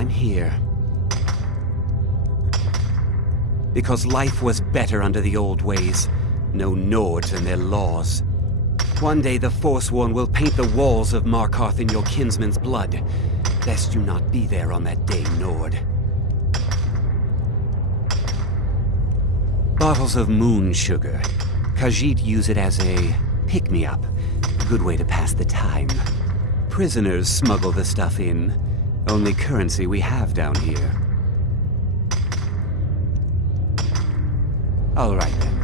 I'm here. Because life was better under the old ways. No Nords and their laws. One day the Forsworn will paint the walls of Markarth in your kinsman's blood. Lest you not be there on that day, Nord. Bottles of moon sugar. Khajiit use it as a pick-me-up. A good way to pass the time. Prisoners smuggle the stuff in. Only currency we have down here. All right then.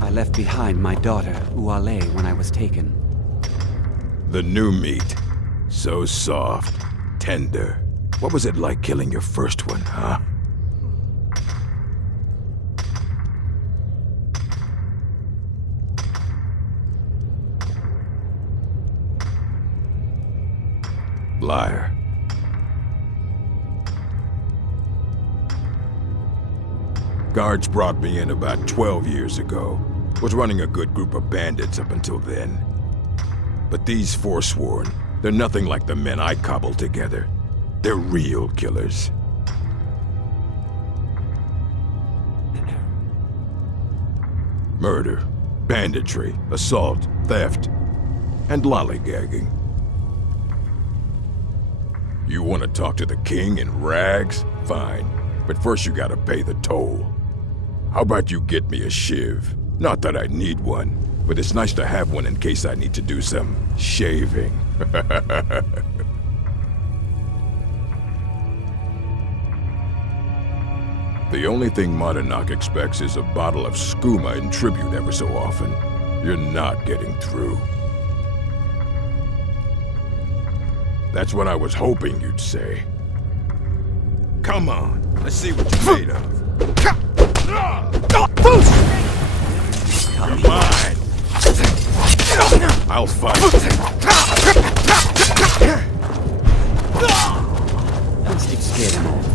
I left behind my daughter, Uale, when I was taken. The new meat. So soft. Tender. What was it like killing your first one, huh? Liar. Guards brought me in about 12 years ago. Was running a good group of bandits up until then. But these Forsworn, they're nothing like the men I cobbled together. They're real killers. Murder, banditry, assault, theft, and lollygagging. You want to talk to the king in rags? Fine. But first you gotta pay the toll. How about you get me a shiv? Not that I need one, but it's nice to have one in case I need to do some shaving. The only thing Monarch expects is a bottle of skooma in tribute every so often. You're not getting through. That's what I was hoping you'd say. Come on, let's see what you're made of. You're mine. I'll fight. Let's scare them off.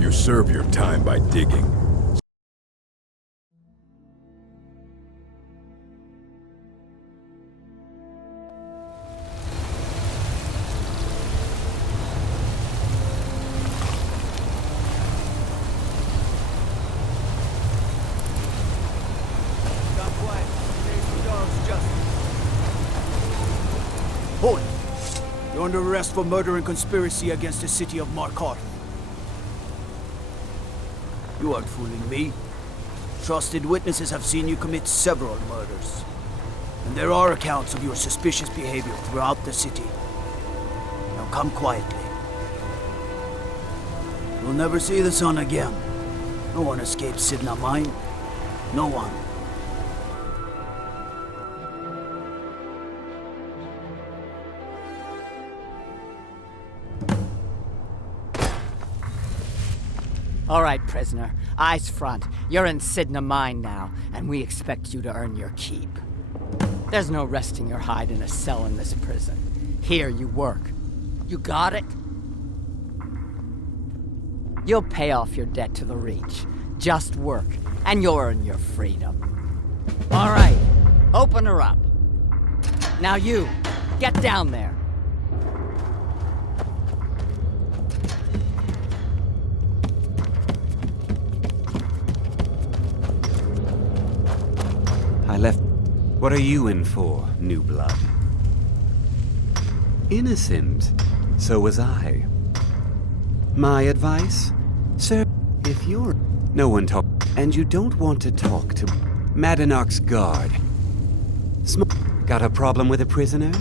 You serve your time by digging. Hold! You're under arrest for murder and conspiracy against the city of Markarth. You aren't fooling me. Trusted witnesses have seen you commit several murders. And there are accounts of your suspicious behavior throughout the city. Now come quietly. You'll never see the sun again. No one escapes Sidna Mine. No one. All right, prisoner. Eyes front. You're in Sidna Mine now, and we expect you to earn your keep. There's no resting your hide in a cell in this prison. Here you work. You got it? You'll pay off your debt to the Reach. Just work, and you'll earn your freedom. All right, open her up. Now you, get down there. I left... What are you in for, new blood? Innocent. So was I. My advice? Sir, if you're... No one talk... And you don't want to talk to... Madanark's guard. Got a problem with a prisoner?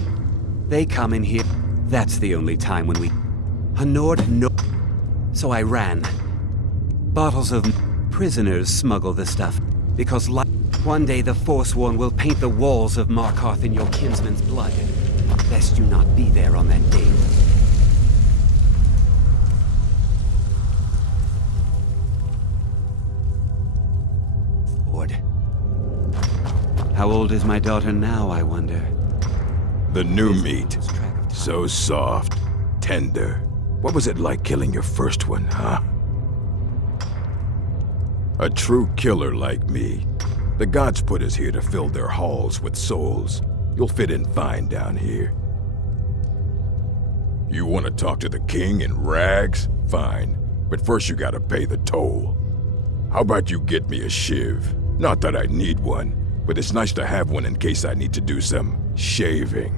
They come in here... That's the only time when we... Nord no... So I ran. Bottles of... Prisoners smuggle the stuff. Because one day the Forsworn will paint the walls of Markarth in your kinsman's blood. Lest you not be there on that day. Lord. How old is my daughter now, I wonder? The new meat. So soft. Tender. What was it like killing your first one, huh? A true killer like me. The gods put us here to fill their halls with souls. You'll fit in fine down here. You want to talk to the king in rags? Fine. But first you gotta pay the toll. How about you get me a shiv? Not that I need one, but it's nice to have one in case I need to do some shaving.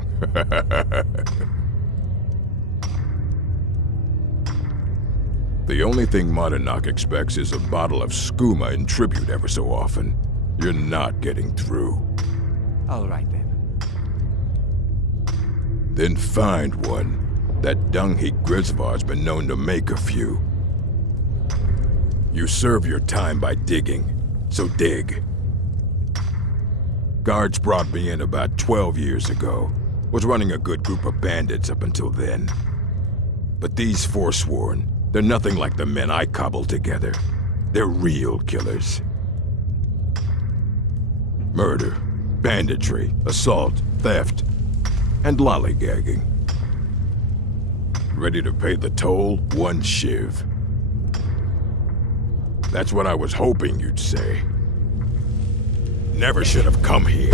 The only thing Monadnock expects is a bottle of skooma in tribute ever so often. You're not getting through. All right, then. Then find one. That dung-heap Grisvar's been known to make a few. You serve your time by digging, so dig. Guards brought me in about 12 years ago. Was running a good group of bandits up until then. But these Forsworn, they're nothing like the men I cobbled together. They're real killers. Murder, banditry, assault, theft, and lollygagging. Ready to pay the toll? One shiv. That's what I was hoping you'd say. Never should have come here.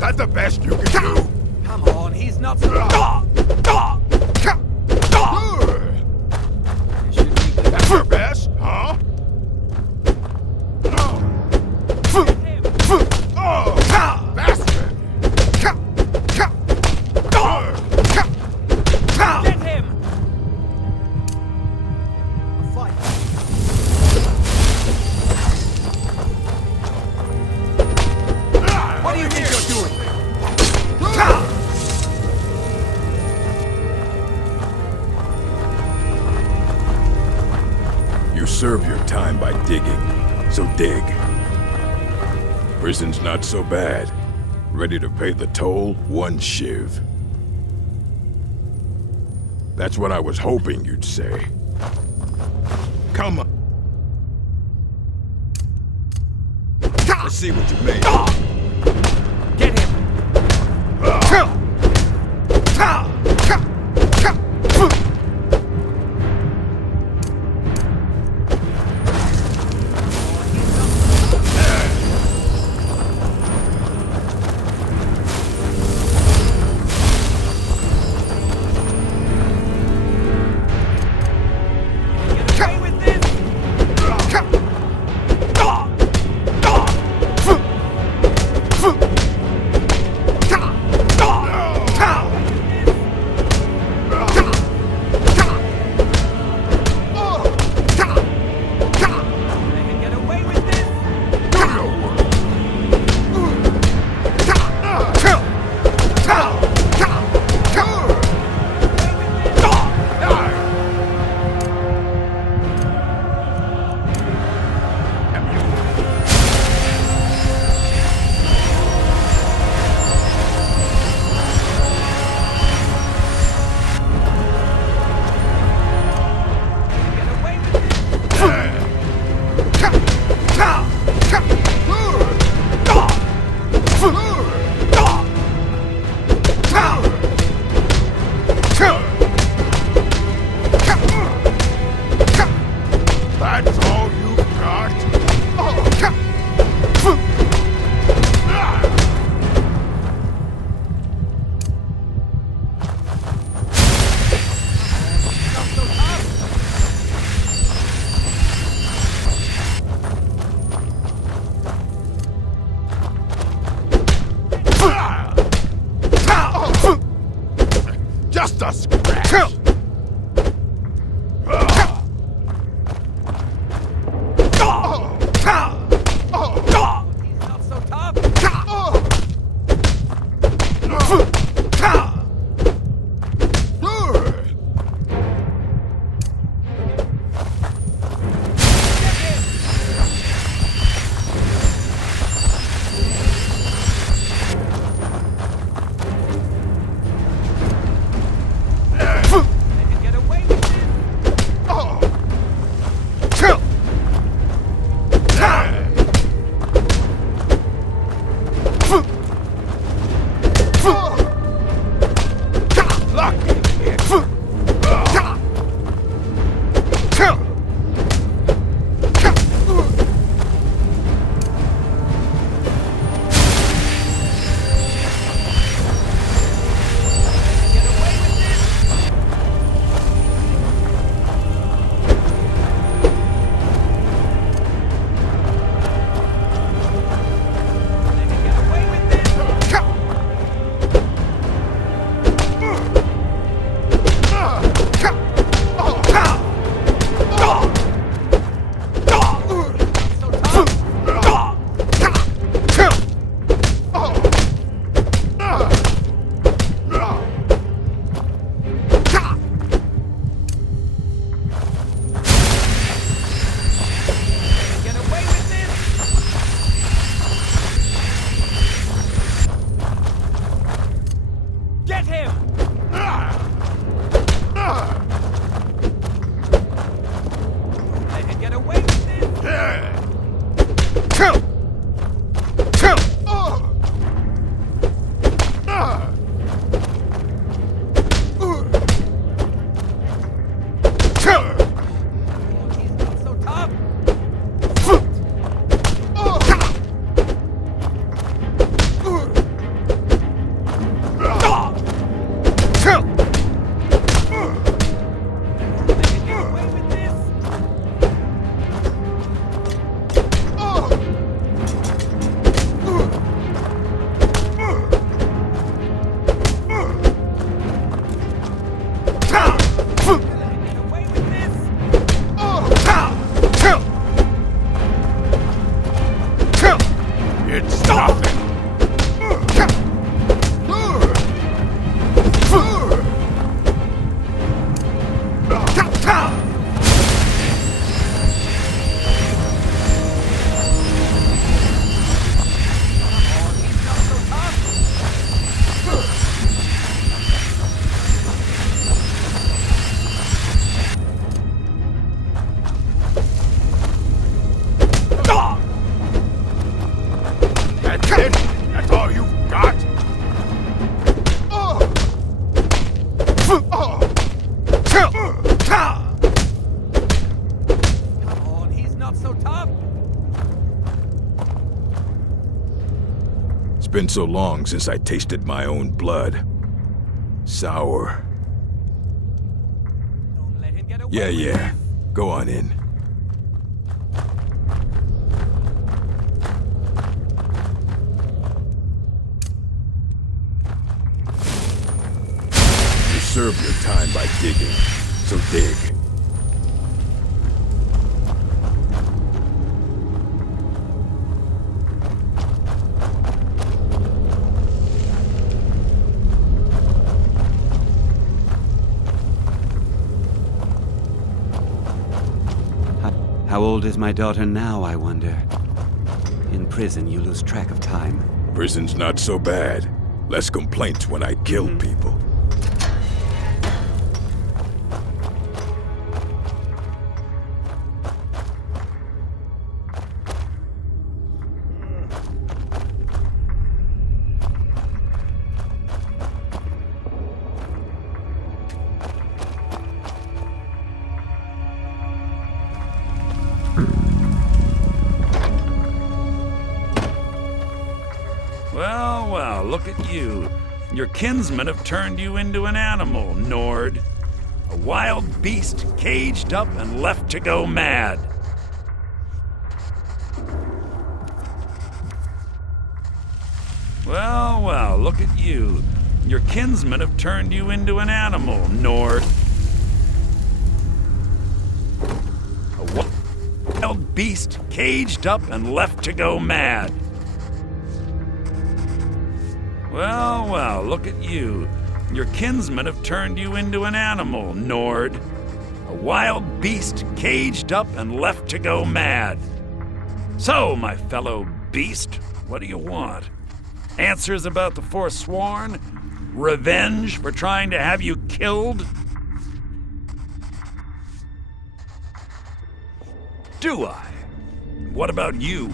That's the best you can do. Come on, he's not so... That's your best, huh? Bastard! Get him! A fight. What do you think you're doing? You serve your time by digging, so dig. Prison's not so bad. Ready to pay the toll? One shiv. That's what I was hoping you'd say. Come on. Let's see what you made. Get him! Been so long since I tasted my own blood. Sour. Don't let him get away. Yeah. Go on in. You serve your time by digging, so dig. How old is my daughter now, I wonder? In prison, you lose track of time. Prison's not so bad. Less complaints when I kill people. Well, look at you. Your kinsmen have turned you into an animal, Nord. A wild beast caged up and left to go mad. Well, look at you. Your kinsmen have turned you into an animal, Nord. A wild beast caged up and left to go mad. Well, look at you. Your kinsmen have turned you into an animal, Nord. A wild beast caged up and left to go mad. So, my fellow beast, what do you want? Answers about the Forsworn? Revenge for trying to have you killed? Do I? What about you?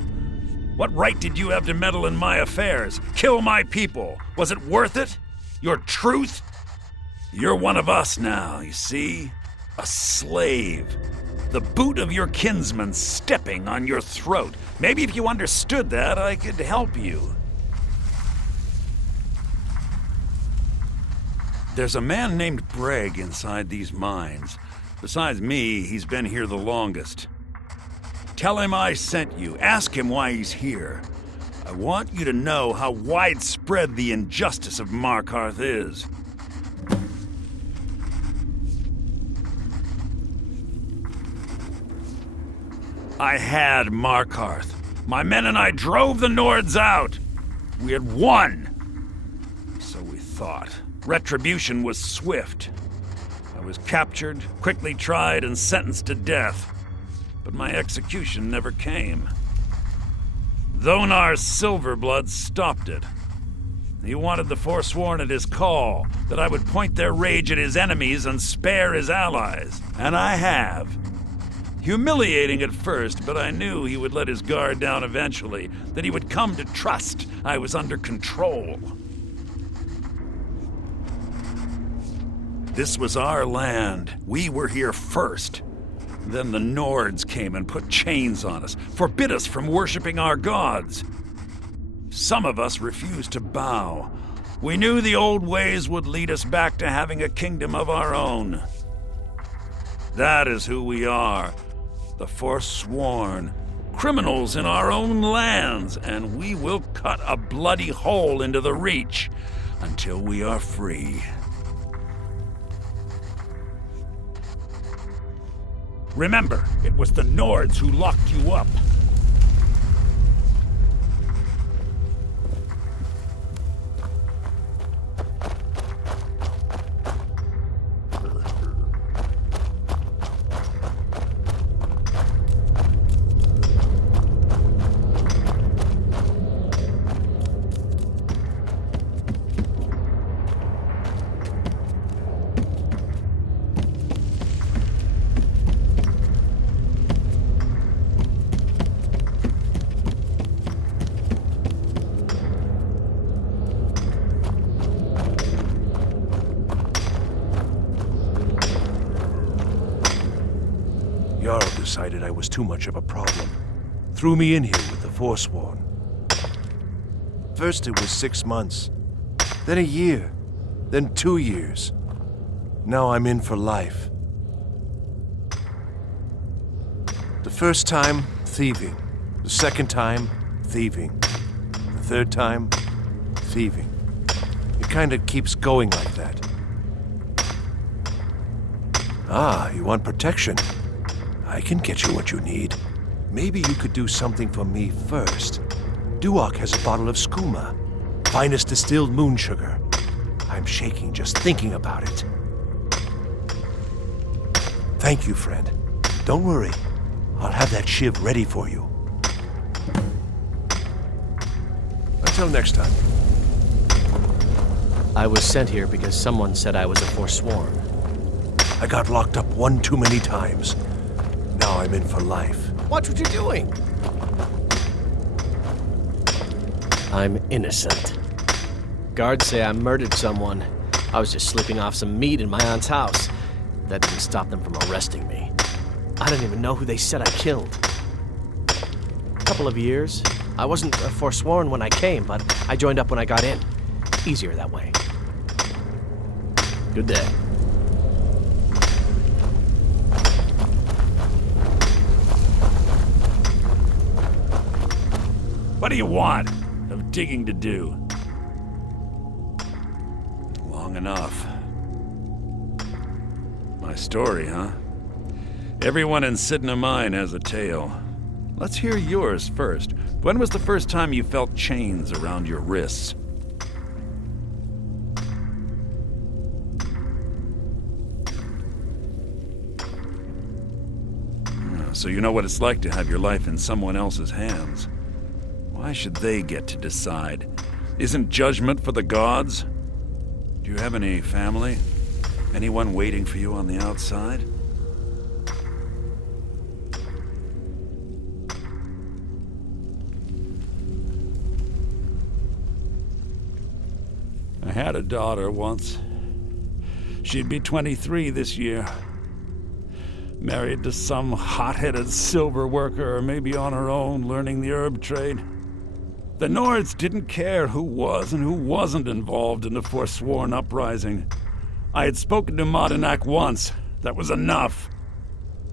What right did you have to meddle in my affairs? Kill my people? Was it worth it? Your truth? You're one of us now, you see? A slave. The boot of your kinsman stepping on your throat. Maybe if you understood that, I could help you. There's a man named Breg inside these mines. Besides me, he's been here the longest. Tell him I sent you. Ask him why he's here. I want you to know how widespread the injustice of Markarth is. I had Markarth. My men and I drove the Nords out. We had won. So we thought. Retribution was swift. I was captured, quickly tried, and sentenced to death. But my execution never came. Dhonar's Silverblood stopped it. He wanted the Forsworn at his call, that I would point their rage at his enemies and spare his allies. And I have. Humiliating at first, but I knew he would let his guard down eventually, that he would come to trust I was under control. This was our land. We were here first. Then the Nords came and put chains on us, forbid us from worshipping our gods. Some of us refused to bow. We knew the old ways would lead us back to having a kingdom of our own. That is who we are. The Forsworn, criminals in our own lands, and we will cut a bloody hole into the Reach until we are free. Remember, it was the Nords who locked you up. Jarl decided I was too much of a problem. Threw me in here with the Forsworn. First it was 6 months, then a year, then 2 years. Now I'm in for life. The first time, thieving. The second time, thieving. The third time, thieving. It kinda keeps going like that. Ah, you want protection? I can get you what you need. Maybe you could do something for me first. Duok has a bottle of skooma, finest distilled moon sugar. I'm shaking just thinking about it. Thank you, friend. Don't worry. I'll have that shiv ready for you. Until next time. I was sent here because someone said I was a Forsworn. I got locked up one too many times. Now I'm in for life. Watch what you're doing! I'm innocent. Guards say I murdered someone. I was just slipping off some meat in my aunt's house. That didn't stop them from arresting me. I don't even know who they said I killed. A couple of years. I wasn't a Forsworn when I came, but I joined up when I got in. Easier that way. Good day. What do you want? Have digging to do. Long enough. My story, huh? Everyone in Sidna Mine has a tale. Let's hear yours first. When was the first time you felt chains around your wrists? So you know what it's like to have your life in someone else's hands. Why should they get to decide? Isn't judgment for the gods? Do you have any family? Anyone waiting for you on the outside? I had a daughter once. She'd be 23 this year. Married to some hot-headed silver worker, or maybe on her own, learning the herb trade. The Nords didn't care who was and who wasn't involved in the Forsworn uprising. I had spoken to Madanak once. That was enough.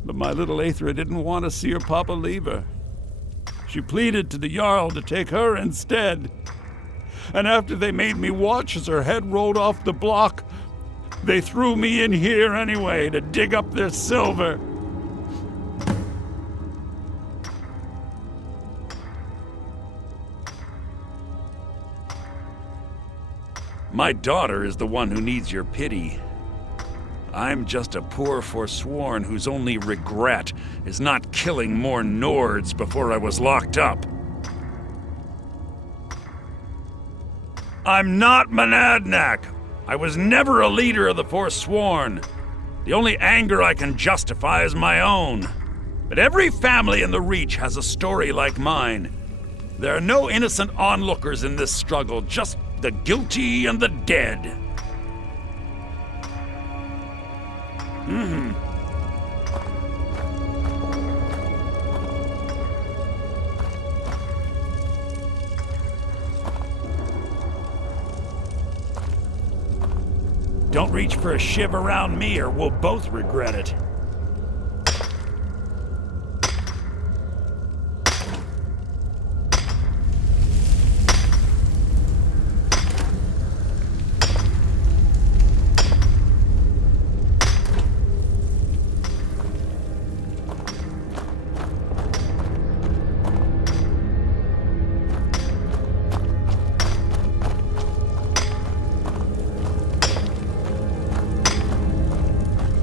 But my little Aethra didn't want to see her papa leave her. She pleaded to the Jarl to take her instead. And after they made me watch as her head rolled off the block, they threw me in here anyway to dig up their silver. My daughter is the one who needs your pity. I'm just a poor Forsworn whose only regret is not killing more Nords before I was locked up. I'm not Monadnak. I was never a leader of the Forsworn. The only anger I can justify is my own. But every family in the Reach has a story like mine. There are no innocent onlookers in this struggle, just the guilty and the dead. Don't reach for a shiv around me or we'll both regret it.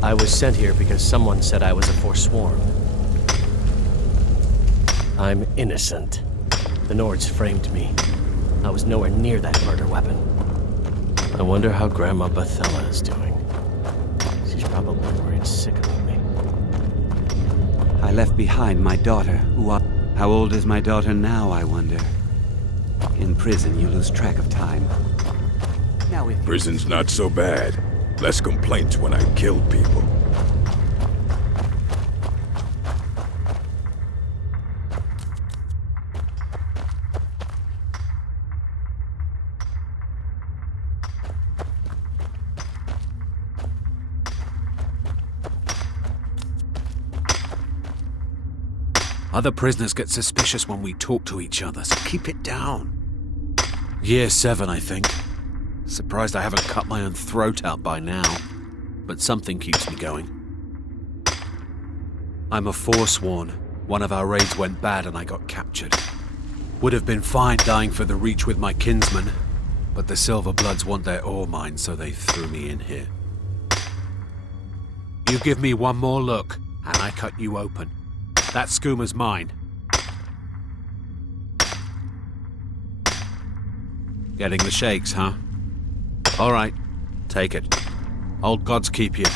I was sent here because someone said I was a Forsworn. I'm innocent. The Nords framed me. I was nowhere near that murder weapon. I wonder how Grandma Bethella is doing. She's probably worried sick of me. I left behind my daughter, How old is my daughter now, I wonder? In prison, you lose track of time. Now if Prison's not so bad. Less complaints when I kill people. Other prisoners get suspicious when we talk to each other, so keep it down. Year 7, I think. Surprised I haven't cut my own throat out by now, but something keeps me going. I'm a Forsworn. One of our raids went bad and I got captured. Would have been fine dying for the Reach with my kinsmen, but the Silverbloods want their ore mine, so they threw me in here. You give me one more look, and I cut you open. That schooner's mine. Getting the shakes, huh? All right, take it. Old gods keep you.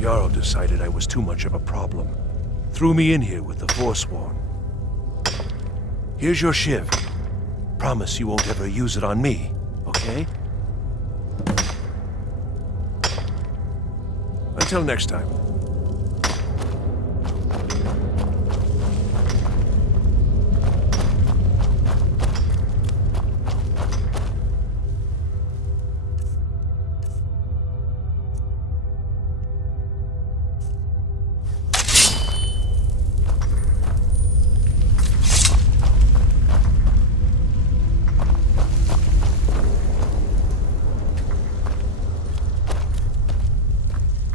Jarl decided I was too much of a problem. Threw me in here with the Forsworn. Here's your shiv. Promise you won't ever use it on me, okay? Until next time.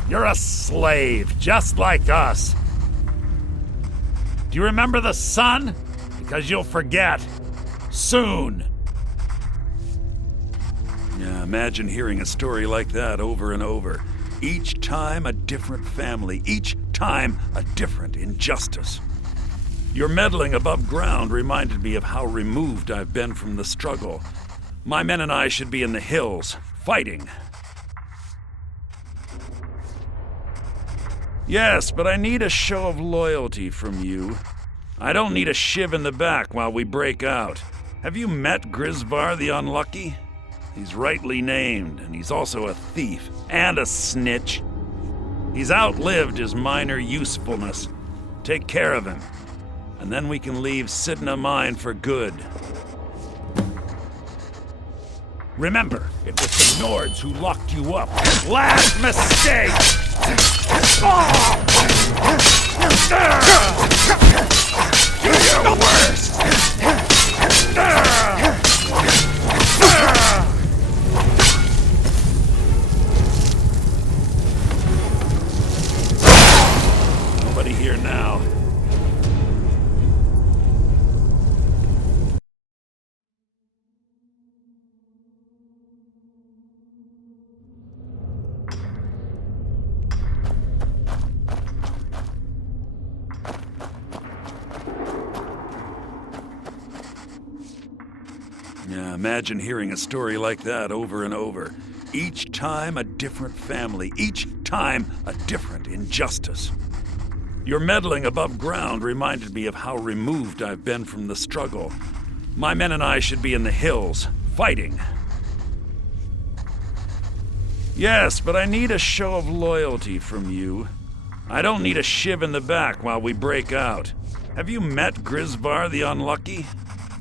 You're a slave, just like us. Do you remember the sun? Because you'll forget. Soon. Yeah, imagine hearing a story like that over and over. Each time a different family, each time a different injustice. Your meddling above ground reminded me of how removed I've been from the struggle. My men and I should be in the hills, fighting. Yes, but I need a show of loyalty from you. I don't need a shiv in the back while we break out. Have you met Grisvar the Unlucky? He's rightly named, and he's also a thief and a snitch. He's outlived his minor usefulness. Take care of him, and then we can leave Sidna Mine for good. Remember, it was the Nords who locked you up. Last mistake! Do your worst! Nobody here now. Imagine hearing a story like that over and over. Each time a different family, each time a different injustice. Your meddling above ground reminded me of how removed I've been from the struggle. My men and I should be in the hills, fighting. Yes, but I need a show of loyalty from you. I don't need a shiv in the back while we break out. Have you met Grisvar the Unlucky?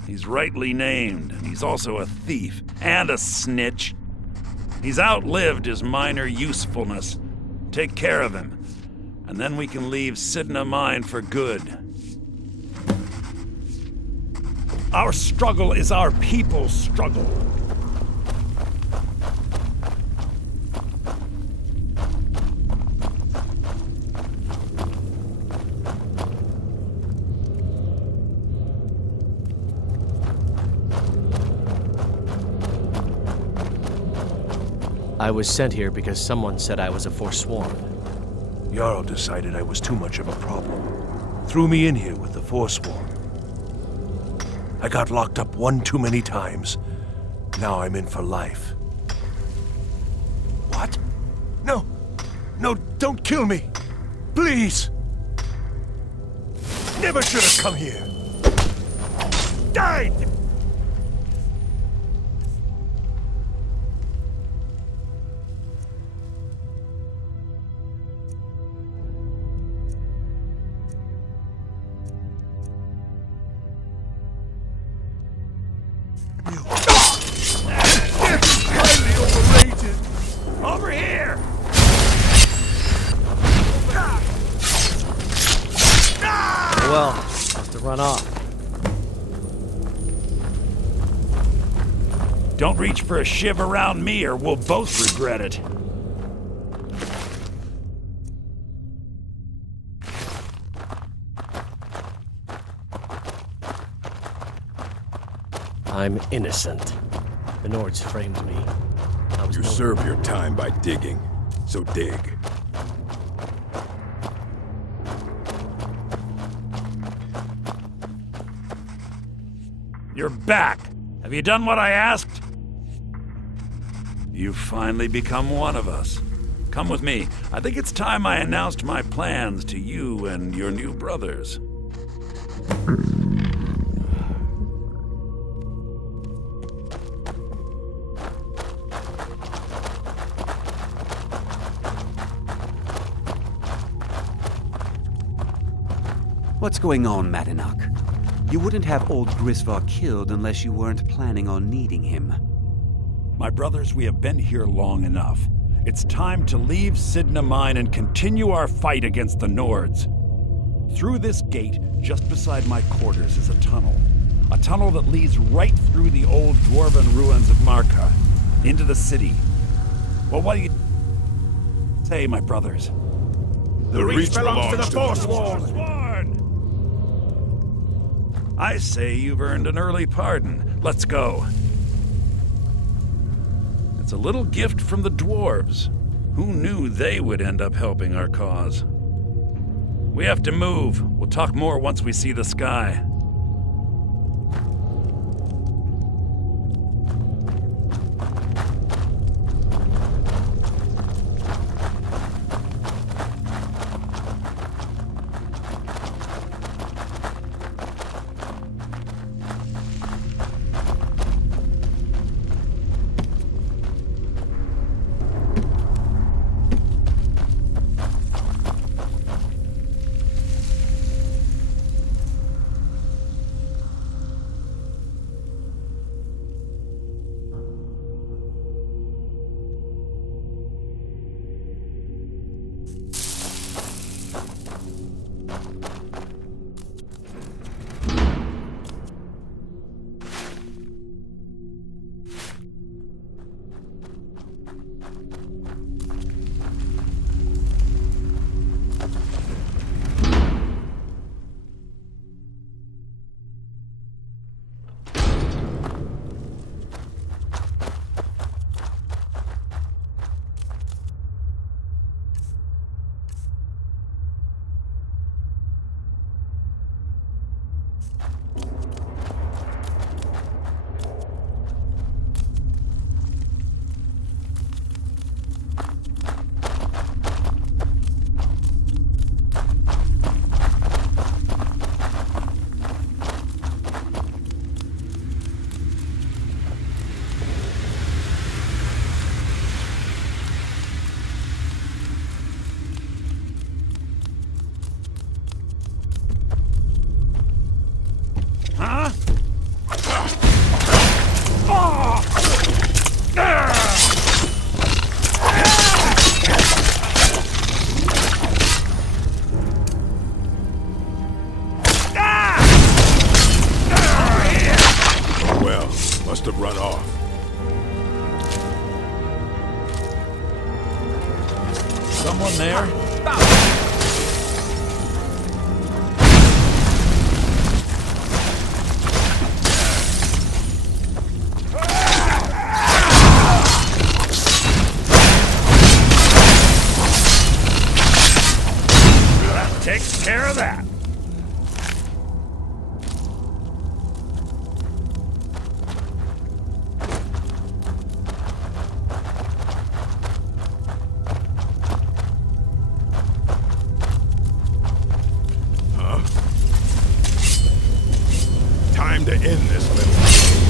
He's rightly named, and he's also a thief and a snitch. He's outlived his minor usefulness. Take care of him, and then we can leave Sidna Mine for good. Our struggle is our people's struggle. I was sent here because someone said I was a Forsworn. Jarl decided I was too much of a problem. Threw me in here with the Forsworn. I got locked up one too many times. Now I'm in for life. What? No! No, don't kill me! Please! Never should have come here! Died! Over here! Well, must have run off. Don't reach for a shiv around me or we'll both regret it. I'm innocent. The Nords framed me. You serve your time by digging, so dig. You're back. Have you done what I asked? You've finally become one of us. Come with me. I think it's time I announced my plans to you and your new brothers. What's going on, Madanach? You wouldn't have old Grisvar killed unless you weren't planning on needing him. My brothers, we have been here long enough. It's time to leave Sidna Mine and continue our fight against the Nords. Through this gate, just beside my quarters, is a tunnel. A tunnel that leads right through the old dwarven ruins of Marka, into the city. Well, what do you say, my brothers? The Reach belongs to the Forsworn! I say you've earned an early pardon. Let's go. It's a little gift from the dwarves. Who knew they would end up helping our cause? We have to move. We'll talk more once we see the sky. Someone there? That takes care of that. Time to end this little game.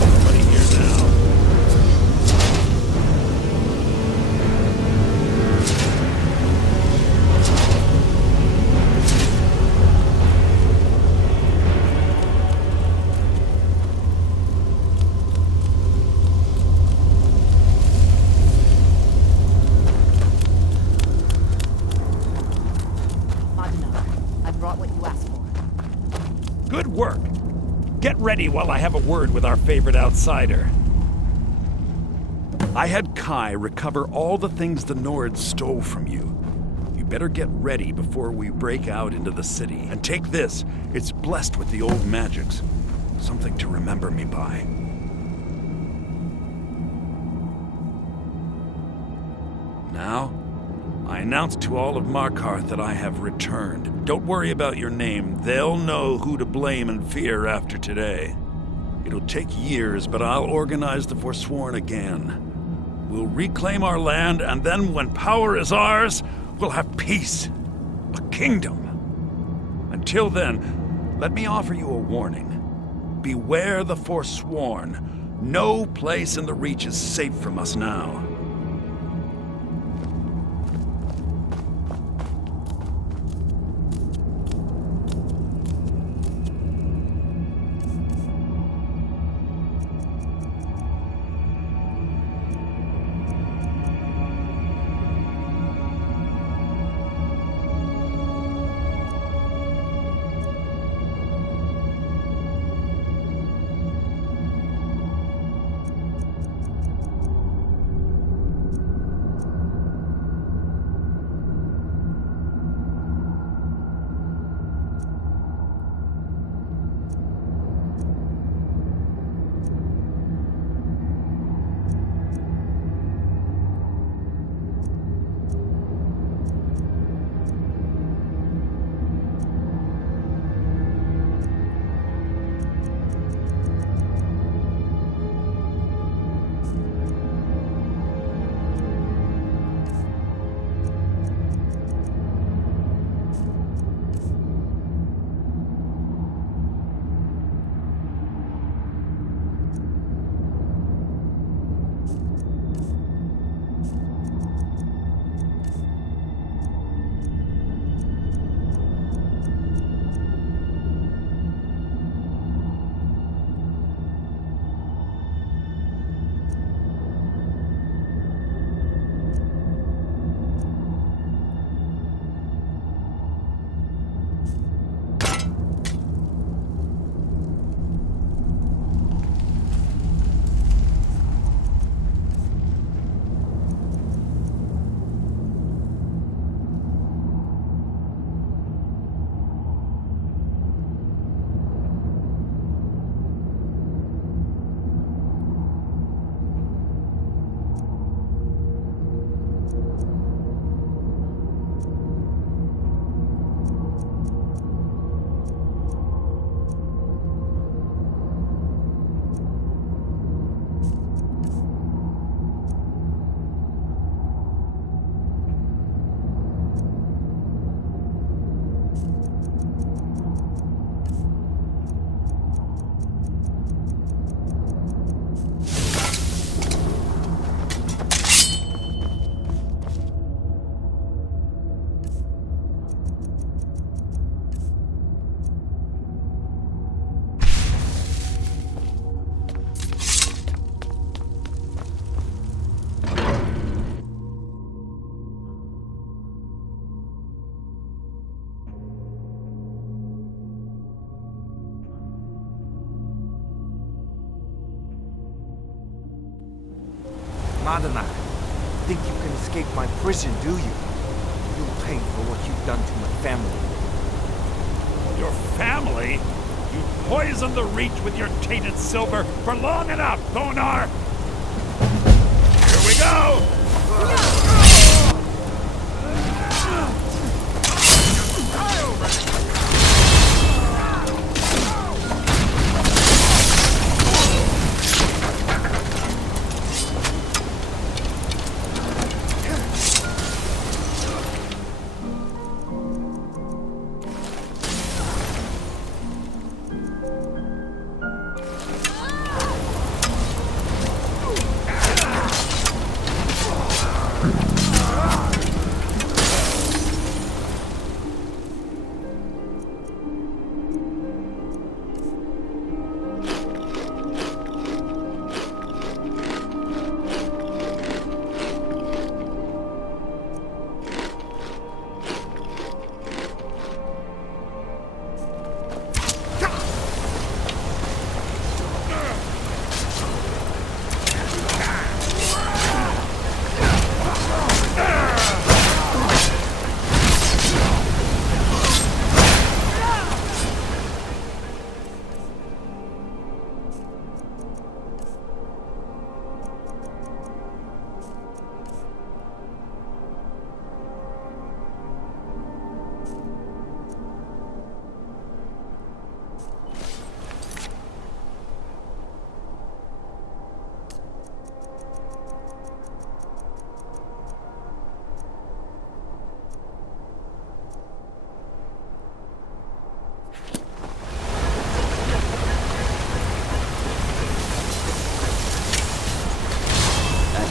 Nobody here now. Madina, I brought what you asked for. Good work. Get ready while I have a word with our favorite outsider. I had Kai recover all the things the Nords stole from you. You better get ready before we break out into the city. And take this. It's blessed with the old magics. Something to remember me by. Now, I announce to all of Markarth that I have returned. Don't worry about your name. They'll know who to blame and fear after today. It'll take years, but I'll organize the Forsworn again. We'll reclaim our land, and then when power is ours, we'll have peace. A kingdom. Until then, let me offer you a warning. Beware the Forsworn. No place in the Reach is safe from us now. Madonna, think you can escape my prison, do you? You'll pay for what you've done to my family. Your family? You poisoned the Reach with your tainted silver for long enough, Bonar! Here we go!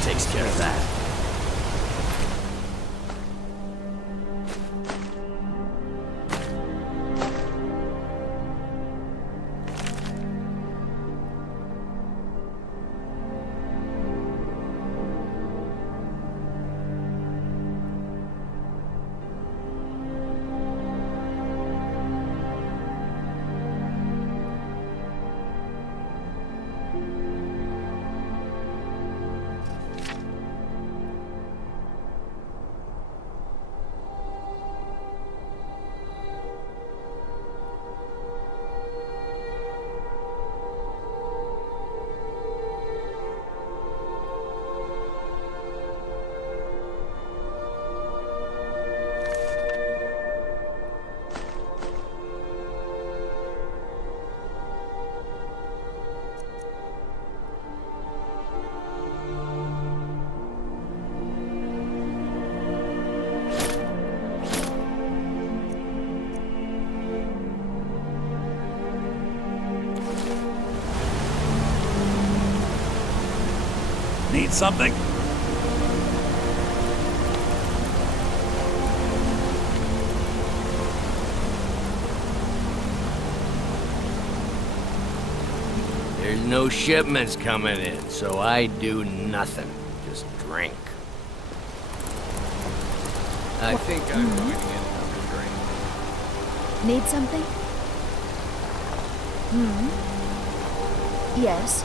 Takes care of that. Need something? There's no shipments coming in, so I do nothing. Just drink. I think I'm going to get another drink. Need something? Yes.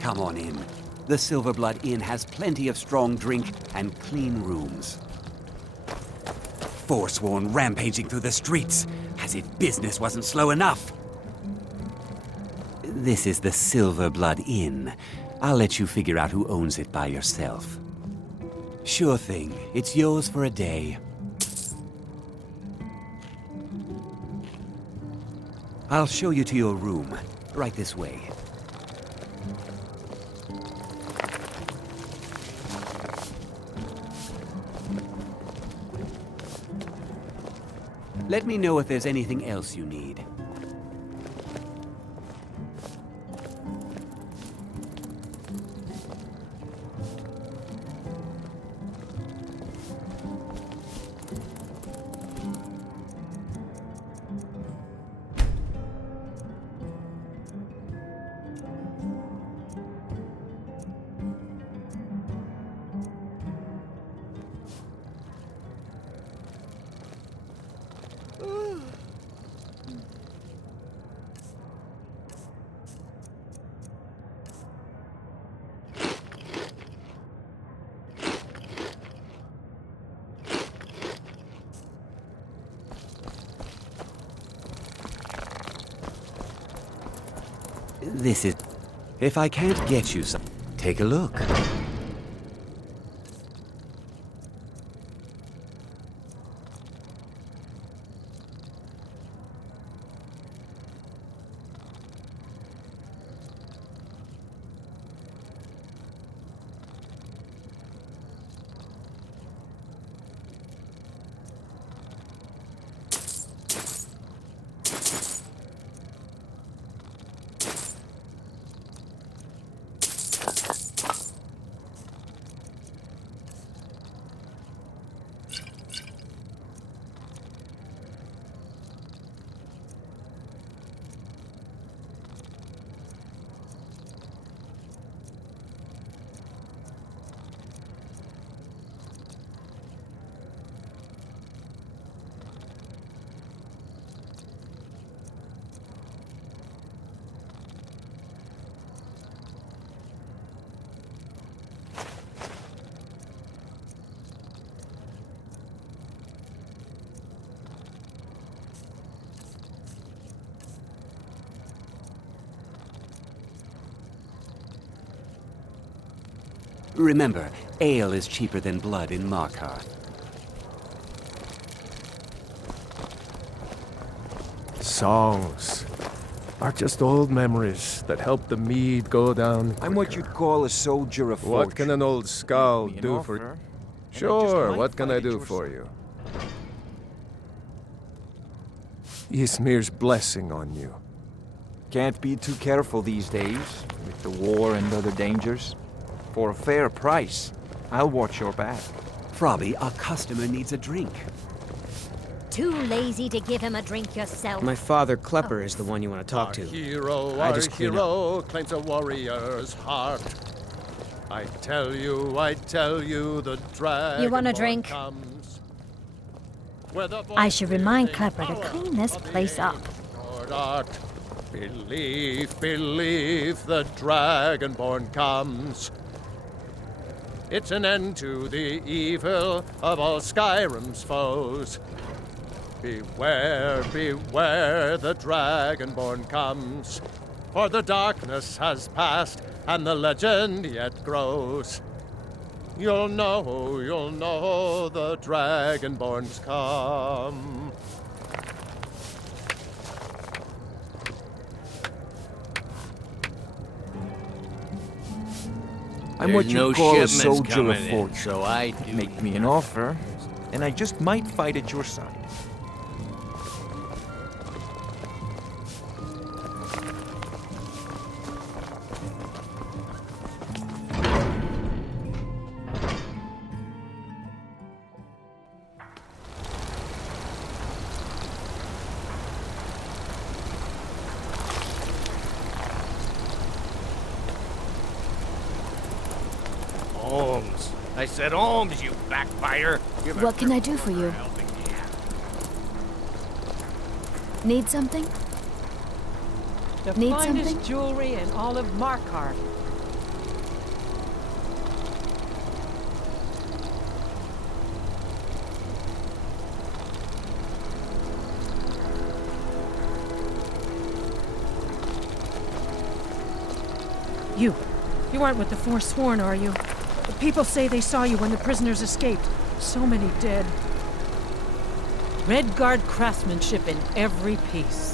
Come on in. The Silverblood Inn has plenty of strong drink and clean rooms. Forsworn rampaging through the streets, as if business wasn't slow enough. This is the Silverblood Inn. I'll let you figure out who owns it by yourself. Sure thing. It's yours for a day. I'll show you to your room. Right this way. Let me know if there's anything else you need. This is... If I can't get you some... Take a look. Remember, ale is cheaper than blood in Markarth. Songs are just old memories that help the mead go down quicker. I'm what you'd call a soldier of fortune. What can an old skull Make me an do offer, for... and I just Sure, might what can fight I at do your for side. you? Ysmir's blessing on you. Can't be too careful these days, with the war and other dangers. For a fair price, I'll watch your back. Frobby, our customer needs a drink. Too lazy to give him a drink yourself. My father, Klepper, is the one you want to talk to. I just clean up. Claims a warrior's heart. I tell you, the dragon. You want a drink? Comes. I should remind Klepper to clean this place up. Believe, the Dragonborn comes. It's an end to the evil of all Skyrim's foes. Beware, the Dragonborn comes. For the darkness has passed, and the legend yet grows. You'll know the Dragonborn's come. I'm what you call a soldier of fortune. so I do. Make me an offer, and I just might fight at your side. Holmes. I said Holmes, you backbiter. What can I do for you? Need something? The Need finest something? jewelry in all of Markarth. You aren't with the Forsworn, are you? The people say they saw you when the prisoners escaped. So many dead. Redguard craftsmanship in every piece.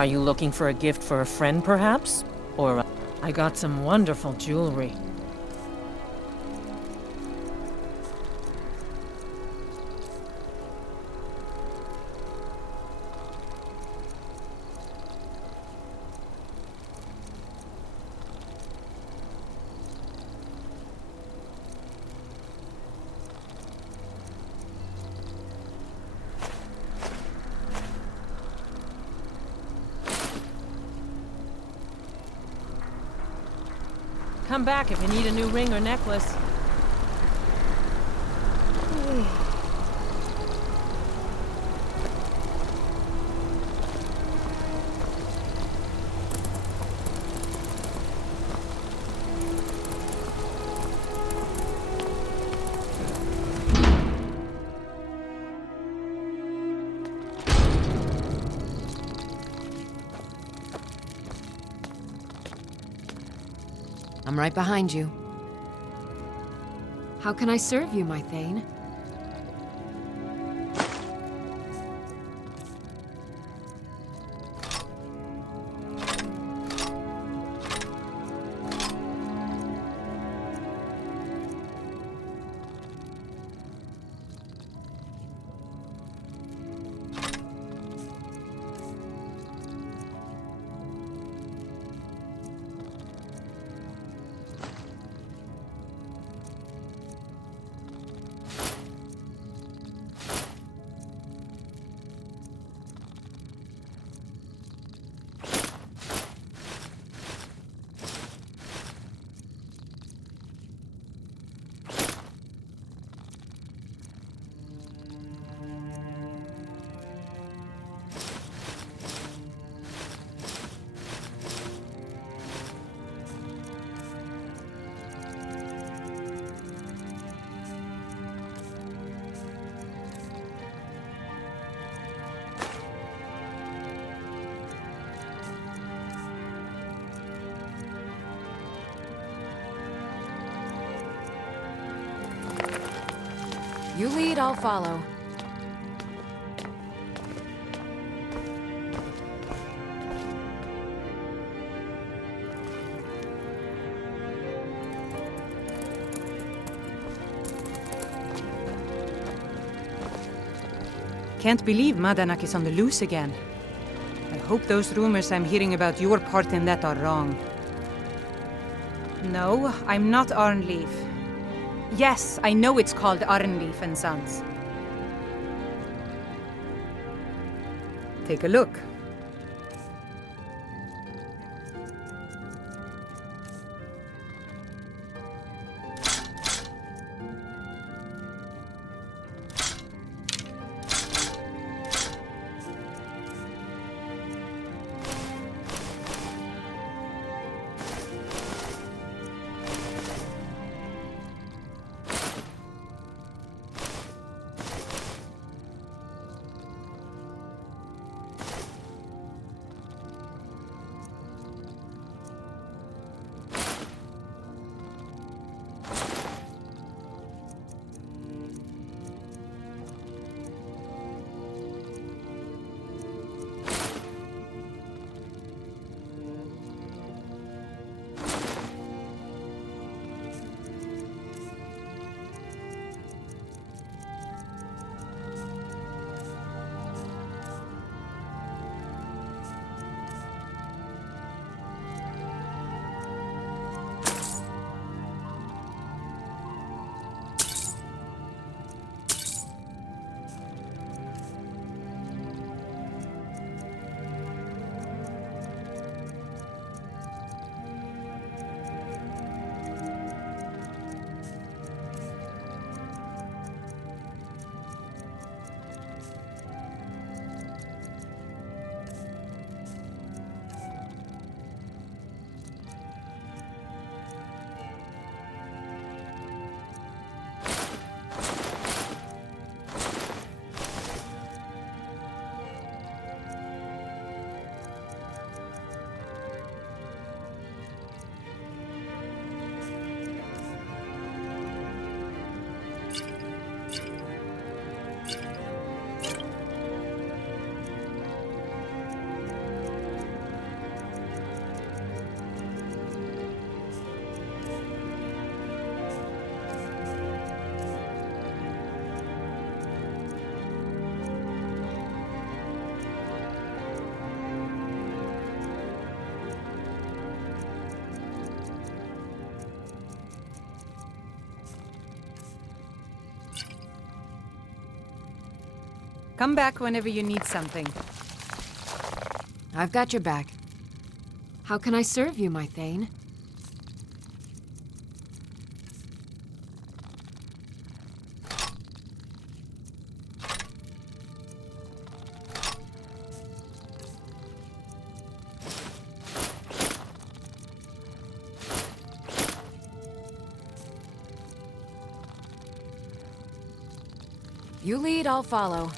Are you looking for a gift for a friend, perhaps? Or I got some wonderful jewelry. Come back if you need a new ring or necklace. I'm right behind you. How can I serve you, my Thane? You lead, I'll follow. Can't believe Madanak is on the loose again. I hope those rumors I'm hearing about your part in that are wrong. No, I'm not Arnleif. Yes, I know it's called Arnleif and Sons. Take a look. Come back whenever you need something. I've got your back. How can I serve you, my Thane? You lead, I'll follow.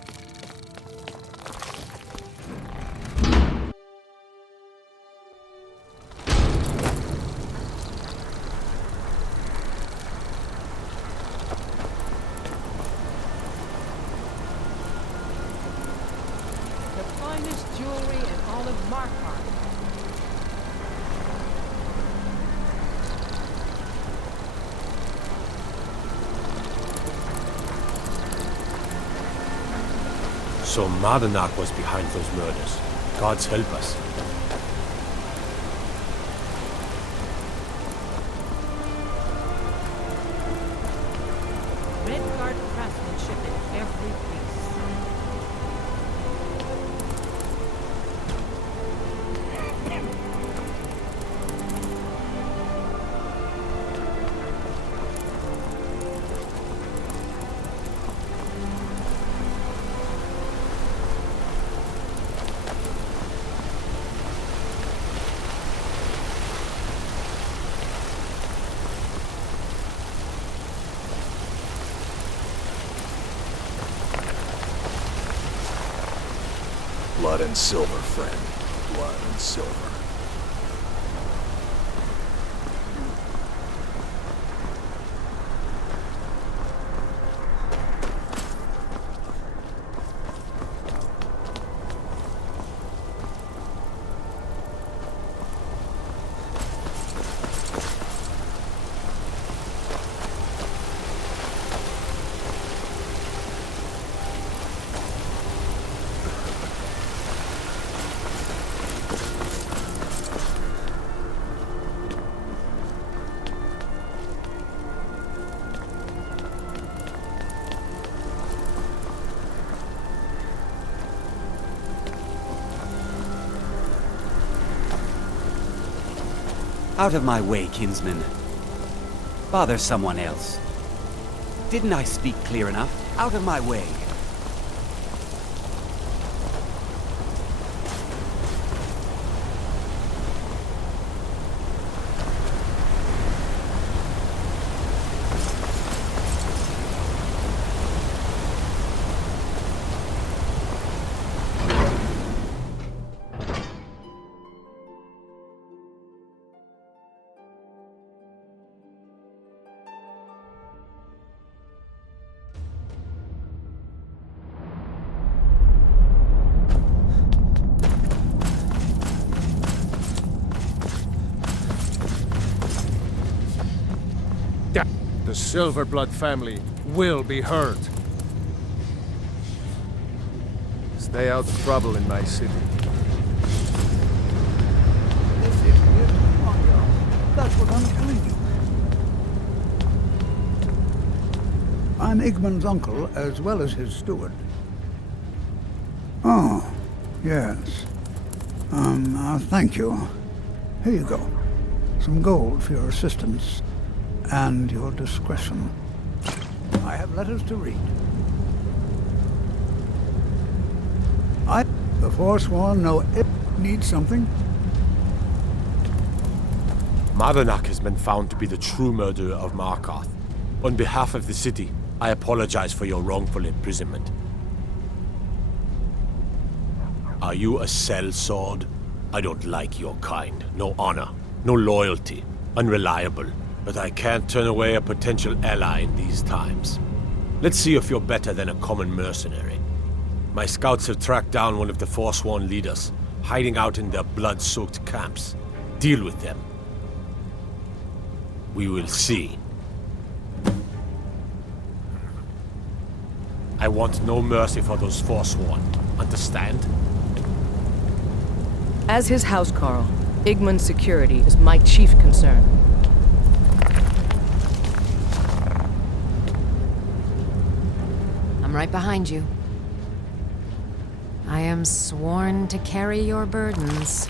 The finest jewelry in all of Markarth. So Madanak was behind those murders. Gods help us. Redguard craftsmanship in every piece. Blood and silver, friend. Blood and silver. Out of my way, kinsman. Bother someone else. Didn't I speak clear enough? Out of my way. The Silverblood family will be hurt. Stay out of trouble in my city. That's what I'm telling you. I'm Igmund's uncle, as well as his steward. Oh, yes. Thank you. Here you go. Some gold for your assistance. And your discretion. I have letters to read. The Forsworn know it needs something. Madanak has been found to be the true murderer of Markarth. On behalf of the city, I apologize for your wrongful imprisonment. Are you a sellsword? I don't like your kind. No honor, no loyalty, unreliable. But I can't turn away a potential ally in these times. Let's see if you're better than a common mercenary. My scouts have tracked down one of the Forsworn leaders, hiding out in their blood-soaked camps. Deal with them. We will see. I want no mercy for those Forsworn. Understand? As his housecarl, Igmund's security is my chief concern. I'm right behind you. am sworn to carry your burdens.